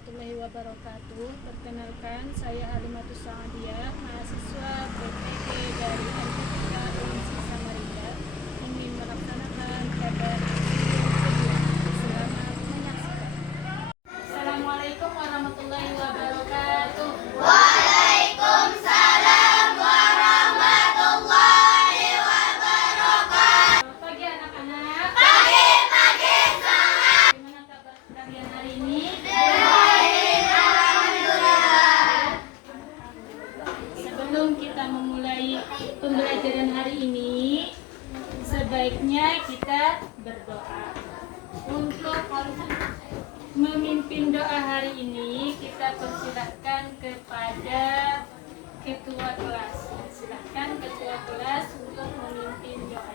warahmatullahi wabarakatuh. Perkenalkan, saya Halimatus Sa'adiyah, mahasiswa PTG dari Alkitab Unsi Samarinda, ingin melaksanakan KBR kedua. Selamat menyaksikan. Assalamualaikum warahmatullahi wabarakatuh. Waalaikumsalam warahmatullahi wabarakatuh. Selamat pagi anak-anak. Pagi semangat. Gimana kabar kalian hari ini? Baik, alhamdulillah. Sebelum kita memulai pembelajaran hari ini, sebaiknya kita berdoa. Untuk memimpin doa hari ini, kita persilahkan kepada ketua kelas. Silahkan ketua kelas untuk memimpin doa.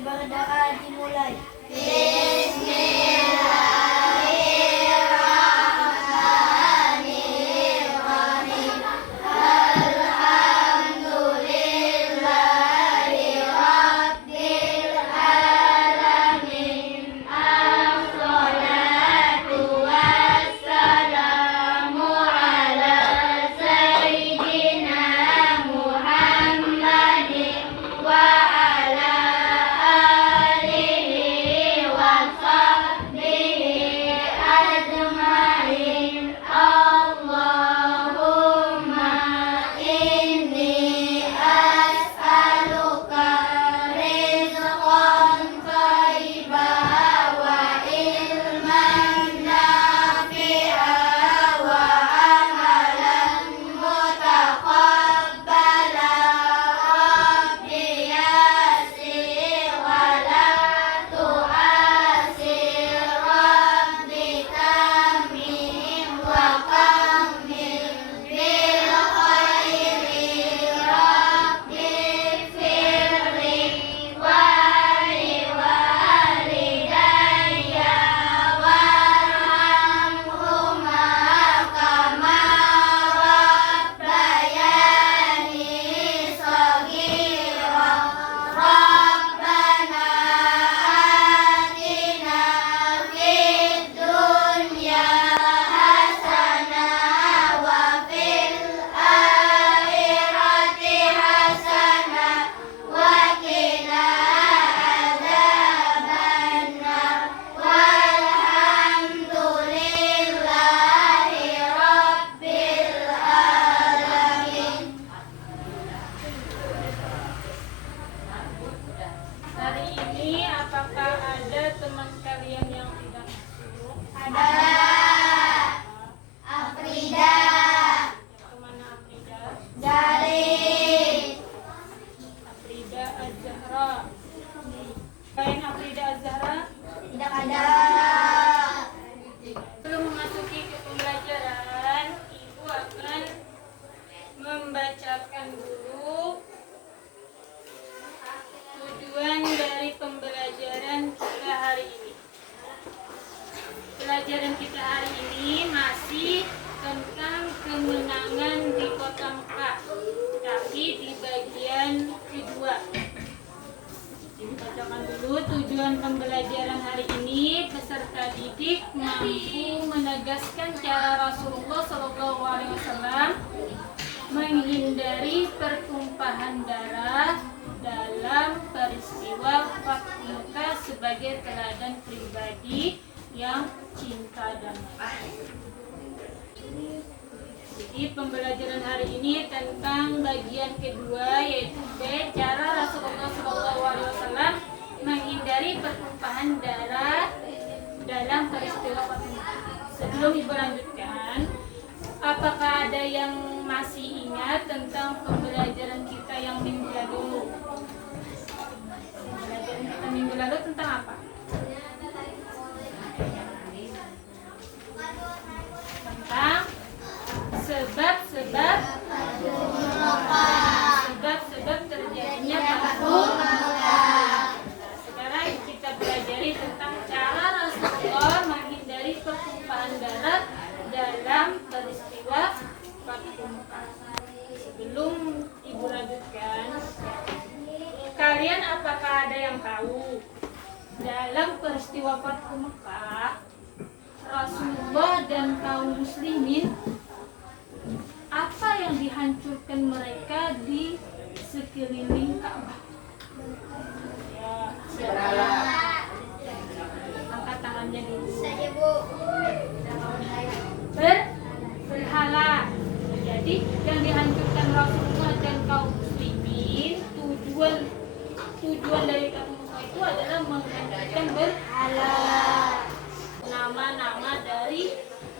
Berdoa dimulai. Hari ini apakah ada teman kalian yang tidak masuk? Ada Afrida, Kemana Afrida? Jalil, Afrida Az-Zahra. Selain Afrida Az-Zahra, tidak ada. sebelum memasuki ke pembelajaran, Ibu akan membacakan dulu tujuan dari pembelajaran kita hari ini. Pelajaran kita hari ini masih tentang kemenangan di Kota Mekah, tapi di bagian kedua. Bacakan dulu tujuan pembelajaran hari ini. Peserta didik mampu menegaskan cara Rasulullah SAW menghindari pertumpahan darah dalam peristiwa Fathu Mekah sebagai teladan pribadi yang cinta damai. Jadi pembelajaran hari ini tentang bagian kedua, yaitu B, cara Rasulullah SAW menghindari pertumpahan darah dalam peristiwa Fathu Mekah. Sebelum Ibu lanjutkan, apakah ada yang masih ingat tentang pembelajaran kita yang minggu lalu? Pembelajaran kita minggu lalu tentang apa? Tentang sebab-sebab terjadinya Fathu Mekah. Sekarang kita pelajari tentang cara Rasulullah menghindari pertumpahan darah dalam peristiwa Fathu Mekah. Sebelum Ibu lanjutkan, kalian apakah ada yang tahu dalam peristiwa Fathu Mekah Rasulullah dan kaum muslimin, apa yang dihancurkan mereka di sekeliling Ka'bah? Ya, angkat tangannya dulu. Saya, Bu. Berhala. Jadi yang dihancurkan Rasulullah dan kaum muslimin, tujuan dari kaum muslimin itu adalah menghancurkan berhala. Nama-nama dari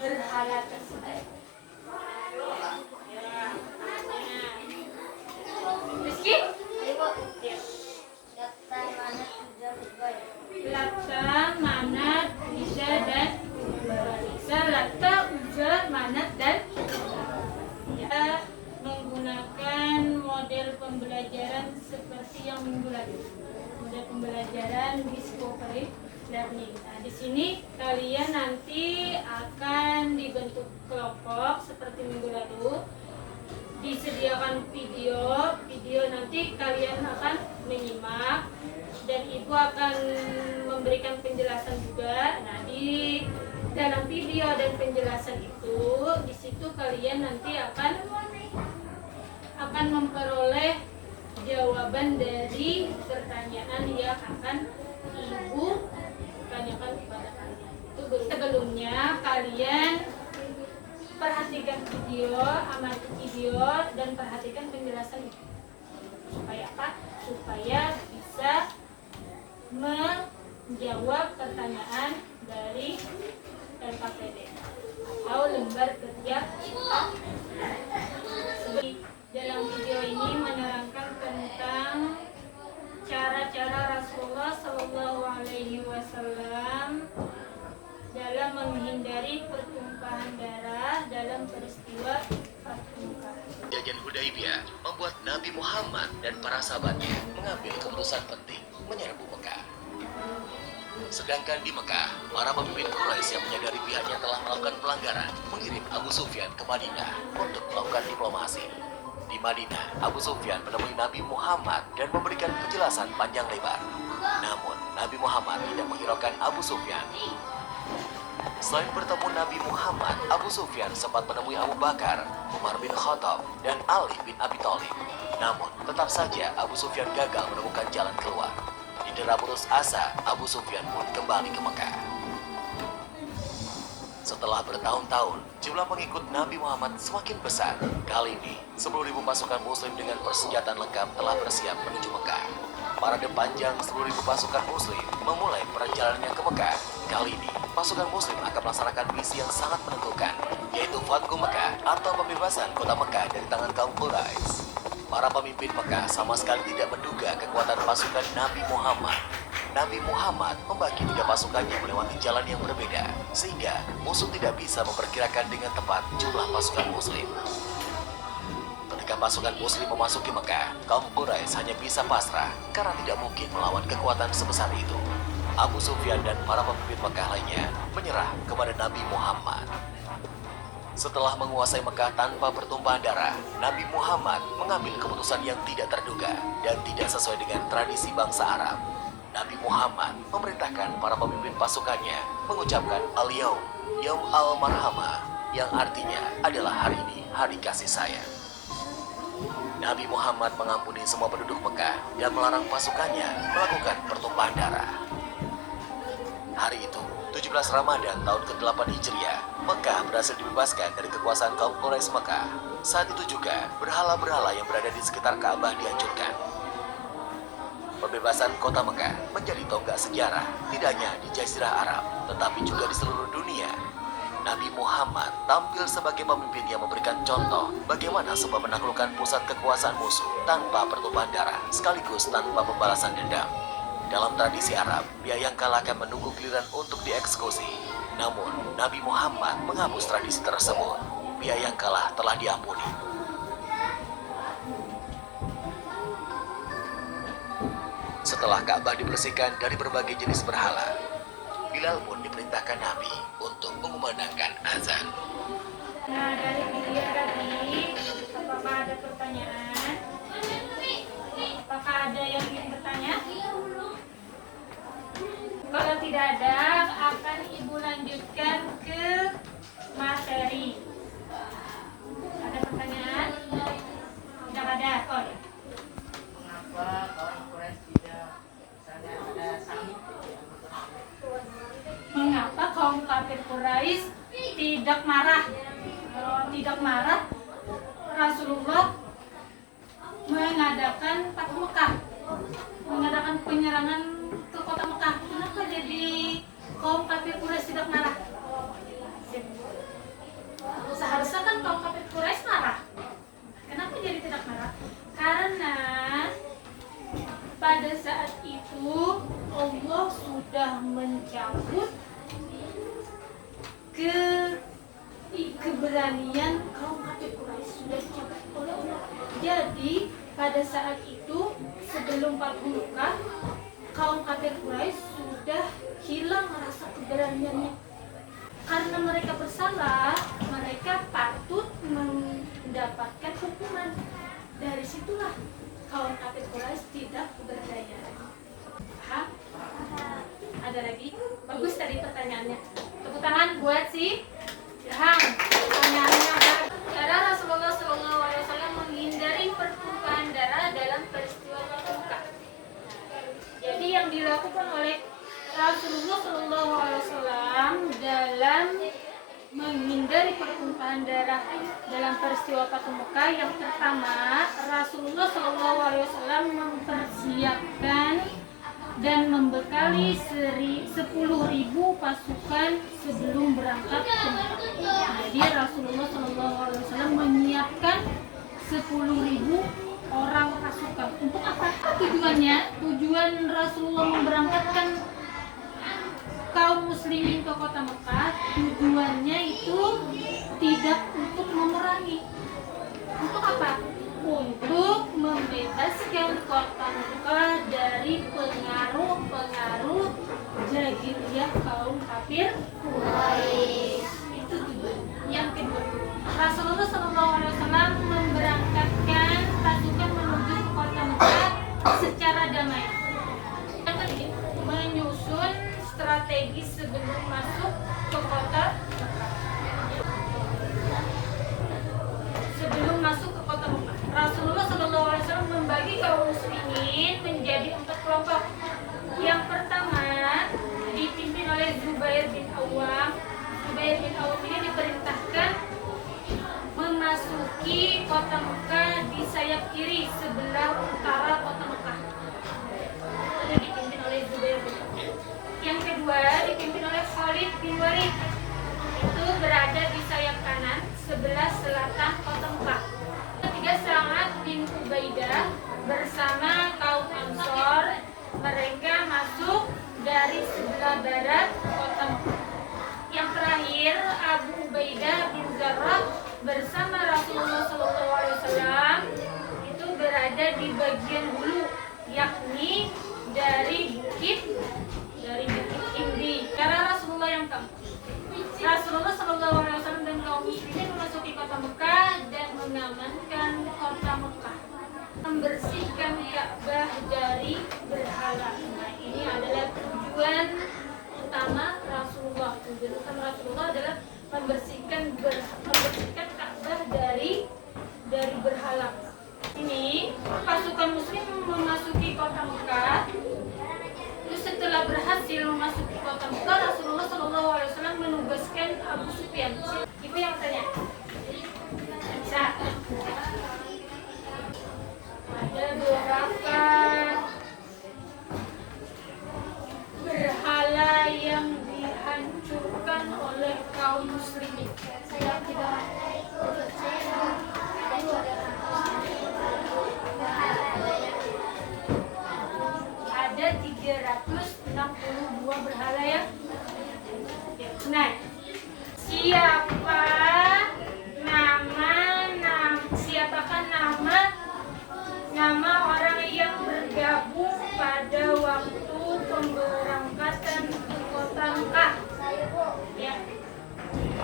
berhala tersebut. Ya. Rizky? Ayo, Bu. Ya. Daftar mana sudah berbuat. Lata, Manat, Isa, dan Isa. Lata, Uzza, Manat, dan kita menggunakan model pembelajaran seperti yang minggu lalu. Model pembelajaran discovery learning. Nah, di sini kalian nanti akan dibentuk kelompok seperti minggu lalu. Disediakan video nanti kalian akan menyimak dan ibu akan memberikan penjelasan juga. Nah, di dalam video dan penjelasan itu, di situ kalian nanti akan memperoleh jawaban dari pertanyaan yang akan ibu tanyakan kepada kalian. Itu sebelumnya kalian perhatikan video, amati video, dan perhatikan penjelasan itu. Supaya apa? Supaya bisa menjawab pertanyaan dari LKPD atau lembar kerja kita. Dalam video ini menerangkan tentang cara-cara Rasulullah Shallallahu Alaihi Wasallam dalam menghindari pertumpahan darah dalam peristiwa Fathu Mekah. Perjanjian Hudaibiyah membuat Nabi Muhammad dan para sahabatnya mengambil keputusan penting menyerbu Mekah. Sedangkan di Mekah, para pemimpin Quraisy yang menyadari pihaknya telah melakukan pelanggaran mengirim Abu Sufyan ke Madinah untuk melakukan diplomasi. Di Madinah, Abu Sufyan menemui Nabi Muhammad dan memberikan penjelasan panjang lebar. Namun, Nabi Muhammad tidak menghiraukan Abu Sufyan. Selain bertemu Nabi Muhammad, Abu Sufyan sempat menemui Abu Bakar, Umar bin Khattab, dan Ali bin Abi Thalib. Namun, tetap saja Abu Sufyan gagal menemukan jalan keluar. Didera putus asa, Abu Sufyan pun kembali ke Mekah. Setelah bertahun-tahun, jumlah pengikut Nabi Muhammad semakin besar. Kali ini, 10.000 pasukan muslim dengan persenjataan lengkap telah bersiap menuju Mekah. Parade panjang 10.000 pasukan muslim memulai perjalanannya ke Mekah. Kali ini, pasukan muslim akan melaksanakan misi yang sangat menentukan, yaitu Fathu Mekah atau pembebasan kota Mekah dari tangan kaum Quraisy. Para pemimpin Mekah sama sekali tidak menduga kekuatan pasukan Nabi Muhammad. Nabi Muhammad membagi 3 pasukannya melewati jalan yang berbeda, sehingga musuh tidak bisa memperkirakan dengan tepat jumlah pasukan muslim. Ketika pasukan muslim memasuki Mekah, kaum Quraisy hanya bisa pasrah karena tidak mungkin melawan kekuatan sebesar itu. Abu Sufyan dan para pemimpin Mekah lainnya menyerah kepada Nabi Muhammad. Setelah menguasai Mekah tanpa pertumpahan darah, Nabi Muhammad mengambil keputusan yang tidak terduga dan tidak sesuai dengan tradisi bangsa Arab. Nabi Muhammad memerintahkan para pemimpin pasukannya mengucapkan Al-Yaum, Yaum Al-Marhamah, yang artinya adalah hari ini, hari kasih sayang. Nabi Muhammad mengampuni semua penduduk Mekah dan melarang pasukannya melakukan pertumpahan darah. Hari itu, 17 Ramadan tahun ke-8 Hijriah, Mekah berhasil dibebaskan dari kekuasaan kaum Quraisy Mekah. Saat itu juga, berhala-berhala yang berada di sekitar Ka'bah dihancurkan. Pembebasan kota Mekah menjadi tonggak sejarah, tidak hanya di Jazirah Arab, tetapi juga di seluruh dunia. Nabi Muhammad tampil sebagai pemimpin yang memberikan contoh bagaimana sebuah menaklukkan pusat kekuasaan musuh tanpa pertumpahan darah, sekaligus tanpa pembalasan dendam. Dalam tradisi Arab, pihak yang kalah akan menunggu giliran untuk dieksekusi. Namun, Nabi Muhammad menghapus tradisi tersebut. Pihak yang kalah telah diampuni. Setelah Ka'bah dibersihkan dari berbagai jenis berhala, Bilal pun diperintahkan Nabi untuk mengumandangkan azan. Nah, dari video tadi, apakah ada pertanyaan? Apakah ada yang ingin bertanya? Kalau tidak ada, akan Ibu lanjutkan tidak marah. Tidak marah, Rasulullah mengadakan Fathu Mekah, mengadakan penyerangan ke kota Mekah. Kenapa jadi kaum kafir Quraisy tidak marah? Seharusnya kan kaum kafir Quraisy marah. Kenapa jadi tidak marah? Karena pada saat itu Allah sudah mencabut keberanian kaum kafir Quraisy, sudah dicabut oleh Allah. Jadi pada saat itu sebelum Fathu Mekah, kaum kafir Quraisy sudah hilang rasa keberaniannya. Karena mereka bersalah, mereka patut mendapatkan hukuman. Dari situlah kaum kafir Quraisy tidak berdaya. Paham? Ada lagi? Bagus tadi pertanyaannya. Tepuk tangan buat si Ilham. Pertanyaannya adalah, cara Rasulullah SAW menghindari pertumpahan darah dalam peristiwa Fathu Mekah. Jadi yang dilakukan oleh Rasulullah SAW dalam menghindari pertumpahan darah dalam peristiwa Fathu Mekah, yang pertama, Rasulullah SAW mempersiapkan dan membekali 10.000 pasukan sebelum berangkat ke Mekah. Jadi Rasulullah SAW menyiapkan 10.000 orang pasukan. Untuk apa tujuannya? Tujuan Rasulullah memberangkatkan kaum muslimin ke kota Mekah, tujuannya itu tidak untuk memerangi. Untuk apa? Untuk membebaskan kota Mekah dari pengaruh-pengaruh jahiliyah kaum kafir Quraisy. Itu tujuan. Yang kedua, Rasulullah SAW memberangkatkan pasukan menuju ke kota Mekah secara damai. Yang ketiga, menyusun strategi sebelum masuk ke kota Mekah. Rasulullah SAW membagi kaum muslimin menjadi 4 kelompok. Yang pertama dipimpin oleh Zubair bin Awam. Zubair bin Awam ini diperintahkan memasuki kota Mekah di sayap kiri sebelah utara kota Mekah. Itu dipimpin oleh Zubair bin Awam. Yang kedua dipimpin oleh Khalid bin Walid. Itu berada di sayap kanan sebelah selatan kota Mekah. Ketiga, Sa'ad bin Ubaidah bersama kaum Ansor. Mereka masuk dari sebelah barat kota Mekah. Yang terakhir, Abu Ubaidah bin Jarrah bersama Rasulullah SAW itu berada di bagian hulu, yakni dari bukit Indi. Cara Rasulullah yang keempat, Rasulullah SAW dan kaum muslimin memasuki kota Mekah dan mengamankan kota Mekah, membersihkan Ka'bah dari berhala. Nah, ini adalah tujuan utama Rasulullah. Tujuan utama Rasulullah adalah membersihkan Ka'bah dari berhala. Ini pasukan muslim memasuki kota Mekah. Setelah berhasil memasuki kota Mekah, Rasulullah SAW menugaskan Abu Sufyan. Ibu yang tanya. Bisa. Ada beberapa berhala yang dihancurkan oleh kaum muslimin. Saya tidak ada 362 berhala ya. Nah, siapakah nama orang yang bergabung pada waktu pemberangkatan ke kota Mekah? Ya.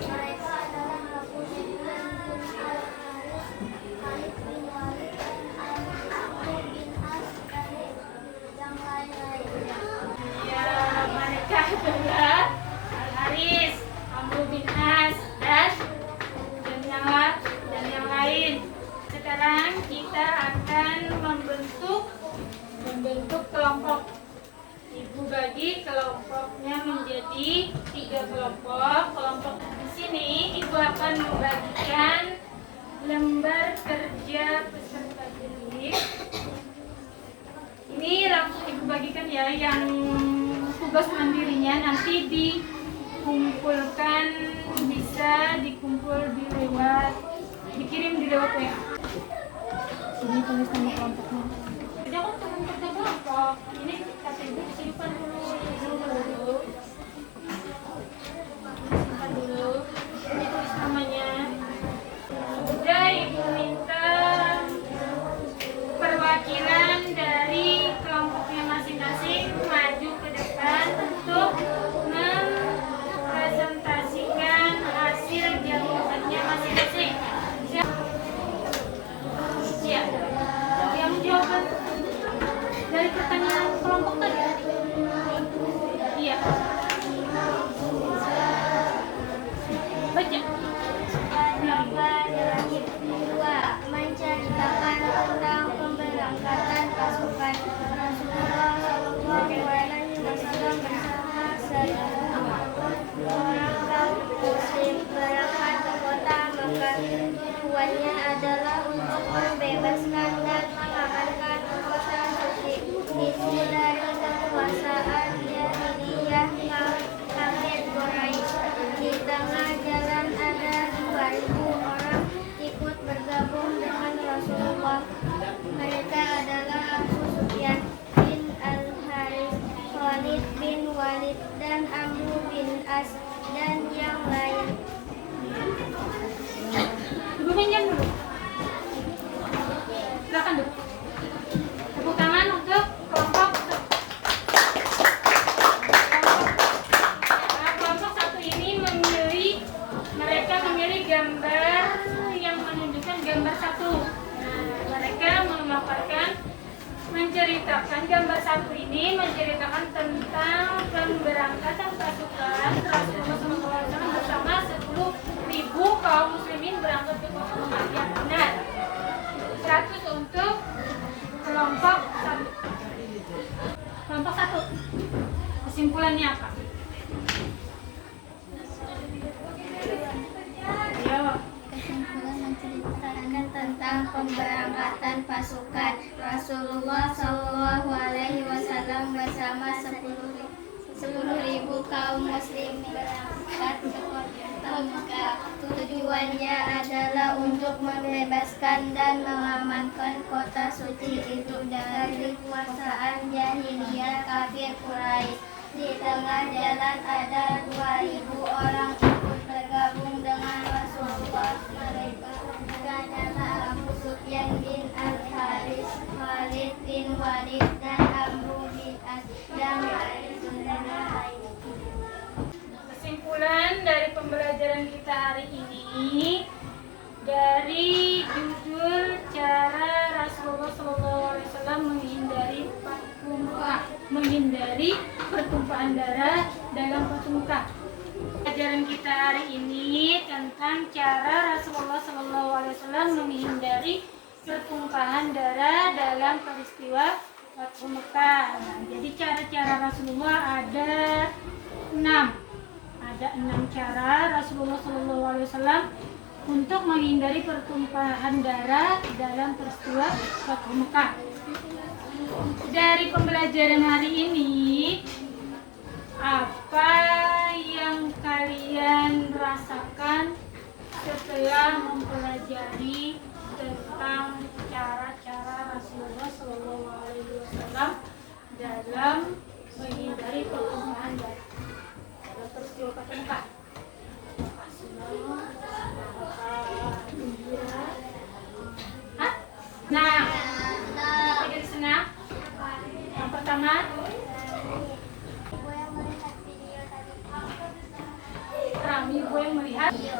Mereka adalah Abu Sufyan bin Al-Harits, Khalid bin Walid, Amr bin As, dan yang lain-lainnya. Ya. yang tugas mandirinya nanti dikumpulkan, bisa dikirim di lewat WA. Ini tulis nama kelompoknya. Jadi aku teman kerja kelompok. Ini kata ibu disimpan dulu. Simpan dulu. Ini tulis namanya. Sudah ibu minta perwakilan dari kelompoknya masing-masing maju ke depan untuk mempresentasikan hasil jawabannya masing-masing. Ya, yang jawaban dari pertanyaan kelompok tadi. Iya. Baca. Dua, menceritakan tentang pemberangkatan pasukan Rasulullah SAW bersama 1,000 orang kaum muslim berangkat ke kota Makkah. Tujuannya adalah untuk membebaskan dan mengamankan kota suci itu dari kekuasaan jahiliyah kafir Quraisy. Di tengah jalan ada 2.000 orang ikut bergabung dengan Rasulullah. Mereka adalah Abu Sufyan bin Al-Harith, Khalid bin Walid, dan Amr bin As, dan yang lain. Ibu pinjam dulu. Silakan dulu. Tepuk tangan untuk kelompok. Kelompok satu ini mereka memilih gambar yang menunjukkan gambar satu. Nah, mereka menceritakan gambar satu ini menceritakan tentang pemberangkatan pasukan Rasulullah SAW bersama 10.000 kaum muslimin berangkat ke kota Mekah. Yang benar. 100 untuk kelompok satu. Kelompok satu. Kesimpulannya apa? Kesimpulan menceritakan tentang pemberangkatan pasukan Rasulullah SAW bersama 10.000 kaum muslim berangkat ke kota Mekah. Tujuannya adalah untuk membebaskan dan mengamankan kota suci itu dari kekuasaan jahiliyah kafir Quraisy. Di tengah jalan ada 2.000 orang ikut bergabung dengan Rasulullah. Mereka adalah Abu Sufyan bin Al-Harith, Khalid bin Walid, dan Amr bin As, dan lain. Kesimpulan dari pembelajaran kita hari ini dari judul cara Rasulullah SAW menghindari pertumpahan darah dalam Fathu Mekah. Pelajaran kita hari ini tentang cara Rasulullah SAW menghindari pertumpahan darah dalam peristiwa Fathu Mekah. Nah, jadi cara-cara Rasulullah ada 6. Ada 6 cara Rasulullah SAW untuk menghindari pertumpahan darah dalam peristiwa Fathu Mekah. Dari pembelajaran hari ini, apa yang kalian rasakan setelah mempelajari tentang cara-cara Rasulullah SAW dalam menghindari pertumpahan darah dalam peristiwa Fathu Mekah? Nah, apa jadi senang? Yang pertama, Rami gue melihat video.